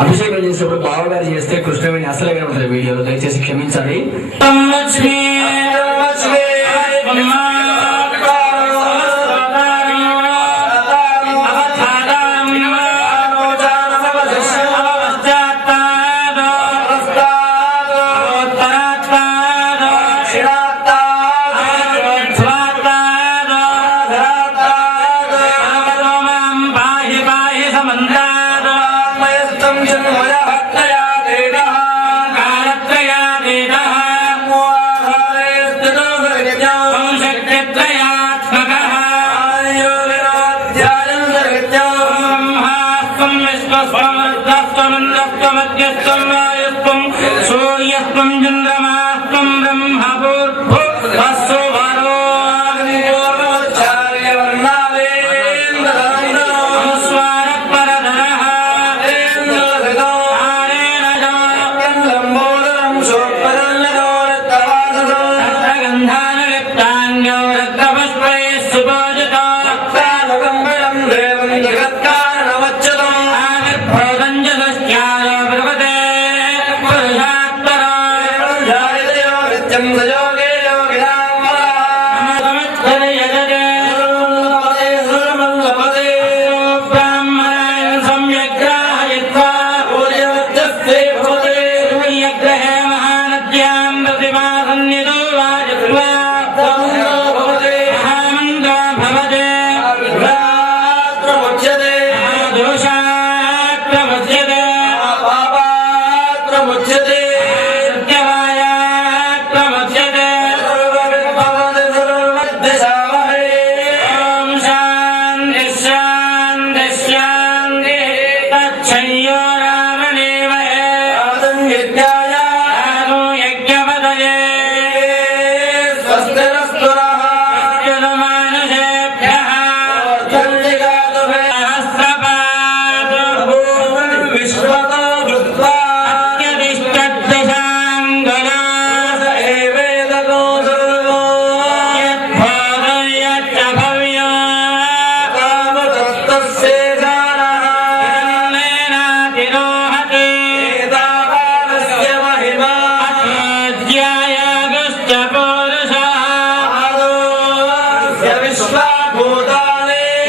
అభిషేకం చేసేప్పుడు బావగారు చేస్తే కృష్ణవేణి అసలు కనబడతారు వీడియోలో, దయచేసి క్షమించాలి. योगे योगिनां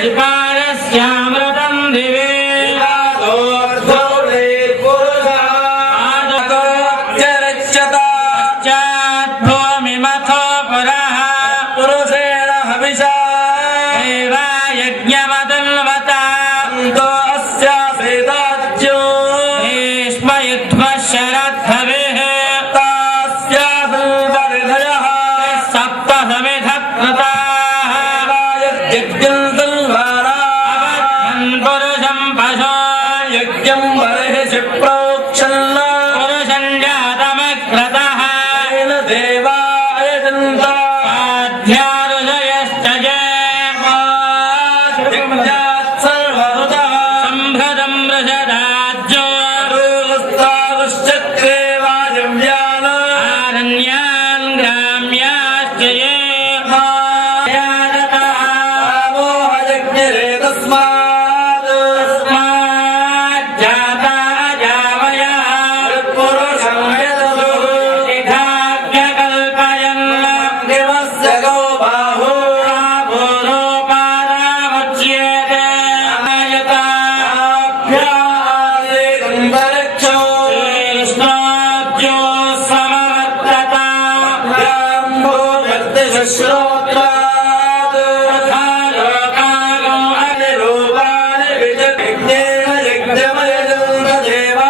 विकारस्यामृतं दिवे भूमिमथो पुरः पुरुषेण हविषा यज्ञमदल्वता अस्यासेदाज्यो भीष्मयुध्वः शरद्भवेः तास्यासुपरिधयः सप्तसमिधः कृताः यज्ञं तल्वारा अवध्यन् पुरुषं पशो यज्ञं बर्हिषि प्रोक्षन्न पुरुषं जातमग्रतः देवायजन्ता आध्यारुषयश्च ये यज्ञात् सर्वहुतः सम्भृतं वृषदाज्यो रूपस्तावश्चक्रे वायव्यान् आरण्यान् ग्राम्याश्च ये मोहयज्ञरे तस्मात् जाता अजावयः पुरुषं यदसु सिद्धाज्ञकल्पयन् दिवस्य गो बाहु भूरोपादामुच्येते आभ्यासेदन्तरिक्षो कृष्णाब्जो समवर्तता भूमर्तिश्रोत्रात् तथा लोकागो रूपाणि विजज्ञेन यज्ञमयजन्तदेवा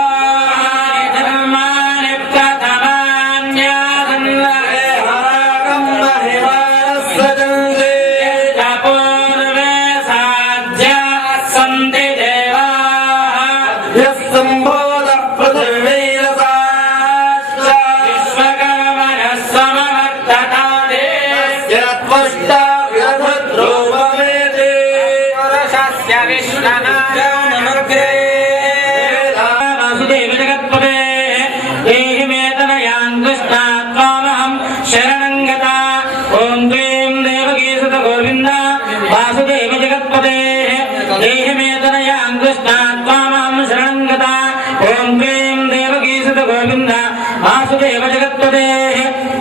धर्माणि प्रथमान्यादन्नरे हराकं महिमानस्य जन्ते पूर्वे साध्याः सन्ति देवाः यस्सम्भोधः पृथिवीरसाश्च विश्वकर्मणः समवर्तता यत्त्वष्टा विरधद्रूपमेति पुरुषस्य विश्वनारायणमग्रे वासुदेव जगत्पते देहि मे तनयान् कृष्णात् त्वामहं शरणं गता ॐ क्लीं देवकीसुत गोविन्द वासुदेव जगत्पते देहि मे तनयान् कृष्णात् त्वामहं शरणं गता ॐ क्लीं देवकीसुत गोविन्द वासुदेव जगत्पते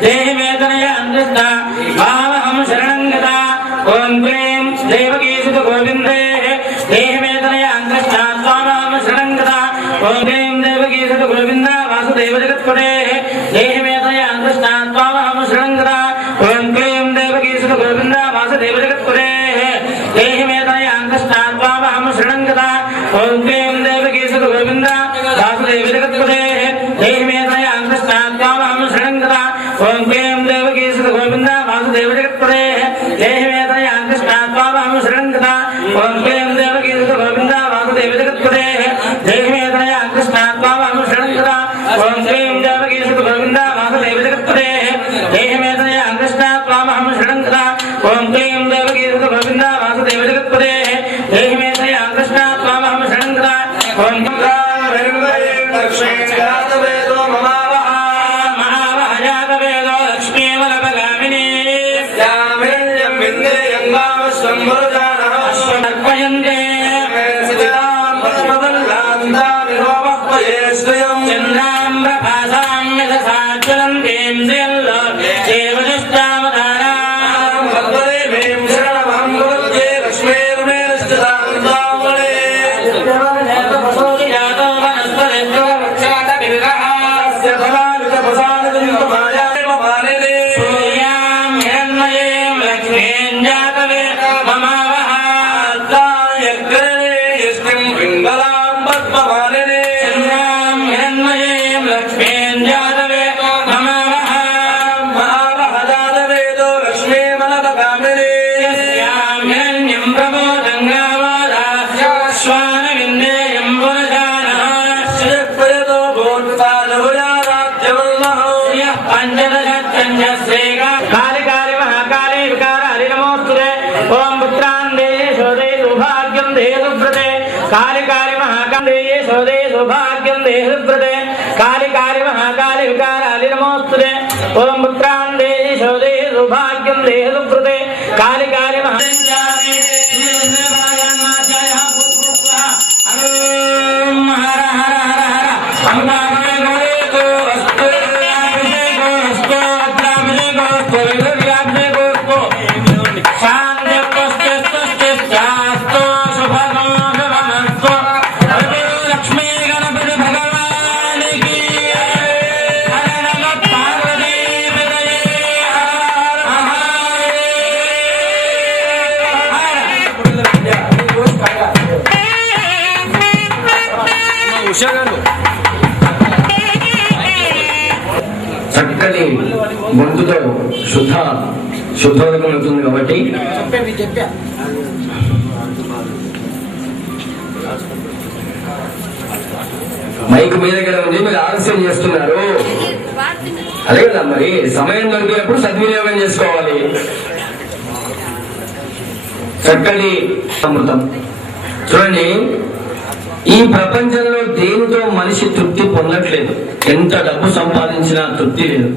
देहि मे तनयान् कृष्णात् त्वामहं शरणं गता ॐ क्लीं देवकीसुत गोविन्दे देहि मे तनयान् कृष्णात् त्वामहं शरणं गता ॐ क्लीं देवकीसुत गोविन्द वासुदेव जगत्पते देहि मे तनयान् कृष्णात् त्वामहं शरणं गता ॐ क्लीं देवकीसुत गोविन्द वासुदेव जगत्पते देहि मे तनयान् कृष्णात् त्वामहं शरणं गता ॐ क्लीं देवकीसुत गोविन्द वासुदेव जगत्पते देहि मे तनयान् कृष्णात् त्वामहं शरणं गता ॐ क्लीं देवकीसुत गोविन्द वासुदेव जगत्पते देहि मे तनयान् कृष्णात् त्वामहं शरणं गता ॐ क्लीं देवकीसुत गोविन्द वासुदेव जगत्पते देहि मे तनयान् कृष्णात् त्वामहं शरणं गता ॐ क्लीं देवकीसुत गोविन्द वासुदेव जगत्पते देहि मे तनयान् कृष्णात् त्वामहं शरणं गता ॐ क्लीं देवकीसुत गोविन्द वासुदेव जगत्पते देहि मे तनयान् कृष्णात् त्वामहं शरणं गता ॐ लक्ष्मीवेदो ममावः महावहजातवेदो लक्ष्मीवलपगामिनी यामिरण्यं विन्देयं वामश्वम्भुजानः अश्वमर्पयन्ते सितां पद्मवल्लान्दामिरोमह्वये स्वयं चन्द्राम्रभासां यशसाज्वलन्तीन्द्रियल्लो देवदुष्टावताराम् भद्रदेवीं शरणमहं प्रपद्ये लक्ष्मीर्मेणश्चितां दामणे जातो वनस्पतिभ्यो वृक्षातभिर्गः अस्य फलानुजपसानुजन्तमायाममानिने सूर्यां हिरण्मयीं लक्ष्मीं जातवे ममावः यज्ञे यस्मिन् पिङ्गलां पद्ममानिने चन्द्रां हिरण्मयीं लक्ष्मीं जातवे ममावः महावहजातवेदो लक्ष्मीमनपगामिने यस्यां हिरण्यं प्रमोदङ्गावदास्याश्वानविन्देयं पुरुषानः श्रीप्रयतो भूत्पादभुजाराध्यवल्लः यः पञ्चदशश्रेगा कालिकारि महाकाले विकारारि नमोऽस्तुते ॐ पुत्रान् देये शोदे सौभाग्यं देहि सुव्रते कालिकारि महाकाले शोदे सौभाग्यं देहि सुव्रते कालिकारि महाकाले विकारारि नमोऽस्तुते ॐ पुत्रान् देये शोदे सौभाग्यं देहि सुव्रते कालिकारि महाकाले हर हर हर हर చక్కటి గొంతుతో శుద్ధోదకం అవుతుంది కాబట్టి మైక్ మీ దగ్గర ఉంది, మీరు ఆలస్యం చేస్తున్నారు. అదే కదా మరి, సమయం దొరికినప్పుడు సద్వినియోగం చేసుకోవాలి. చక్కటి అమృతం. చూడండి, ఈ ప్రపంచంలో దేనితో మనిషి తృప్తి పొందట్లేదు. ఎంత డబ్బు సంపాదించినా తృప్తి లేదు.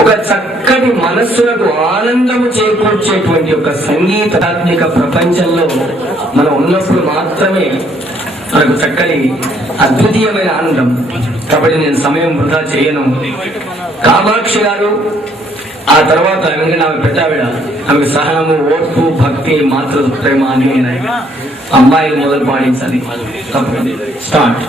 ఒక చక్కటి మనస్సులకు ఆనందము చేకూర్చేటువంటి ఒక సంగీతాత్మిక ప్రపంచంలో మనం ఉన్నప్పుడు మాత్రమే మనకు చక్కటి అద్వితీయమైన ఆనందం. కాబట్టి నేను సమయం వృధా చేయను. కామాక్షి గారు, ఆ తర్వాత ఎందుకంటే ఆమె పెద్దావిడ, ఆమెకు సహనము, ఓర్పు, భక్తి, మాతృ ప్రేమ అని ఉన్నాయి. అమ్మాయిలు మొదలు పాటించాలి. తప్పకుండా స్టార్ట్.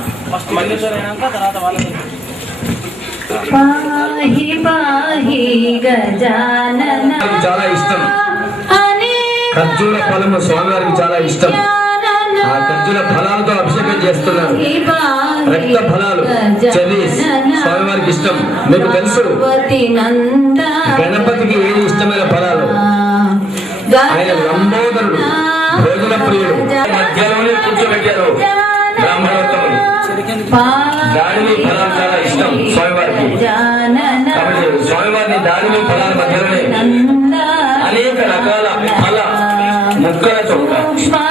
పాహి పాహి గజానన. చాలా ఇష్టం ఖర్జూర ఫలము, స్వామివారికి చాలా ఇష్టం. ఆ ఖర్జూర ఫలాలతో అభిషేకం చేస్తున్నారు. రక్త ఫలాలు చెర్రీస్ స్వామివారికి ఇష్టం. మీకు తెలుసు గణపతికి ఏది ఇష్టమైన ఫలాలు. ఆయన లంబోదరుడు, భోజన ప్రియుడు. మధ్యలోనే కూర్చోబెట్టారు బ్రాహ్మణోత్తములు. దానిని ఫలాలు చాలా ఇష్టం స్వామివారికి. కాబట్టి స్వామివారిని దానిని ఫలాల మధ్యలోనే అనేక రకాల ఫల ముక్కలతో,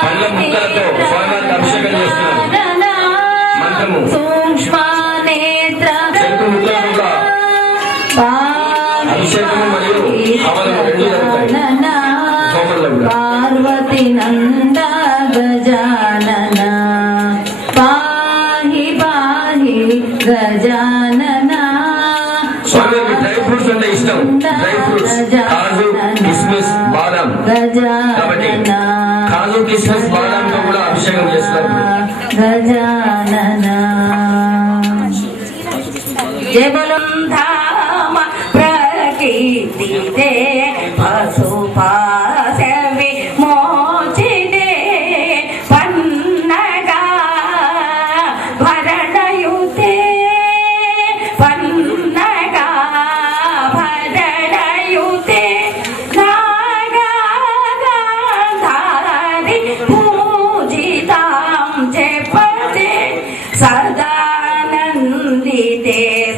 పళ్ళ ముక్కలతో స్వామివారికి అభిషేకం చేస్తున్నారు. మంత్రము చెరుకు ముక్కలు కూడా అభిషేకము మరియు హవనము రెండు జరుగుతాయి. హోమంలో కూడా పార్వతి నంద గజానన పాహి పాహి గజానన. స్వామివారికి డ్రై ఫ్రూట్స్ అంటే ఇష్టం. డ్రై ఫ్రూట్స్ కాజు, కిస్మిస్, బాదం. కాబట్టి కాజు, కిస్మిస్, బాదంతో కూడా అభిషేకం చేస్తారు. గజానన జబలం ధామ ప్రకీర్తితే పశుపాశవి మోచితే పన్నగా భరణయుతే పన్నగా భరణయుతే నాగాధారి పూజితాం చెప్పతే సదానందితే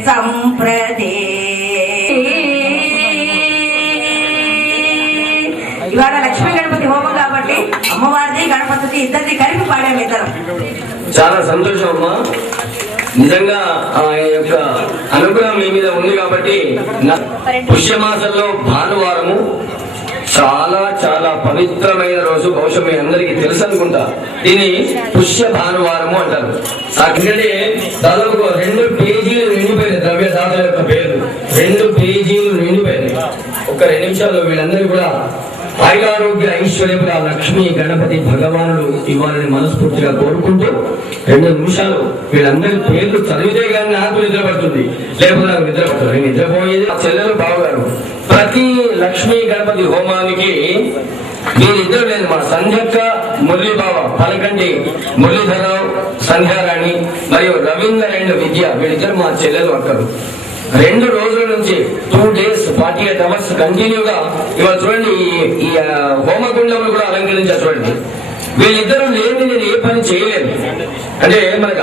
సంప్రదే. ఇవాళ లక్ష్మీ గణపతి హోమం కాబట్టి అమ్మవారిది గణపతి ఇద్దరిది కలిపి పాడాము ఇద్దరం. చాలా సంతోషం అమ్మా. నిజంగా ఆ యొక్క అనుగ్రహం మీ మీద ఉంది కాబట్టి. పుష్యమాసంలో భానువారము చాలా చాలా పవిత్రమైన రోజు. బహుశా మీ అందరికీ తెలుసు అనుకుంటా. దీన్ని పుష్య భానువారము అంటారు. ఎందుకంటే దాదాపు 2 పేజీలు నిండిపోయినాయి ద్రవ్యదాతల యొక్క పేరు. 2 పేజీలు నిండిపోయినాయి. ఒక 2 నిమిషాల్లో వీళ్ళందరూ కూడా ఆయురారోగ్య ఐశ్వర్యముల లక్ష్మీ గణపతి భగవానుడు ఇవ్వాలని మనస్ఫూర్తిగా కోరుకుంటూ 2 నిమిషాలు వీళ్ళందరి పేర్లు చదివితే కానీ నాకు నిద్ర పడుతుంది, లేకపోతే నాకు నిద్ర పడుతుంది. నిద్రపోయేది ఆ చెల్లెలు బావగారు. ప్రతి లక్ష్మీ గణపతి హోమానికి వీరిద్దరు లేదు, మా సంధ్యక్క, మురళీ బావ, పలకంటి మురళీధరరావు, సంధ్యారాణి మరియు రవీందర్ అండ్ విద్య, వీళ్ళిద్దరు మా చెల్లెలు అక్కరు. 2 రోజుల నుంచి 2 days 48 hours కంటిన్యూగా ఇవాళ చూడండి ఈ హోమగుండములు కూడా అలంకరించారు. చూడండి, వీళ్ళిద్దరూ లేని నేను ఏ పని చేయలేను. అంటే మనకు